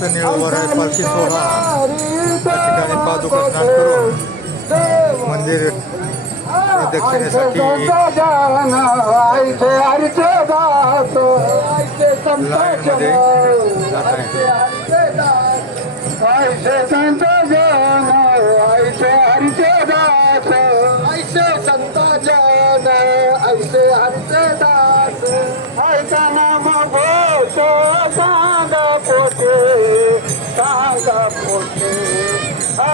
करने वाला तो है पालकी सोहरा ठिकाने पादुक स्नान करो मंदिर दक्षिण लाइनमध्ये जात आहे संत जन ऐसे हरते दास ऐसा नाम भोष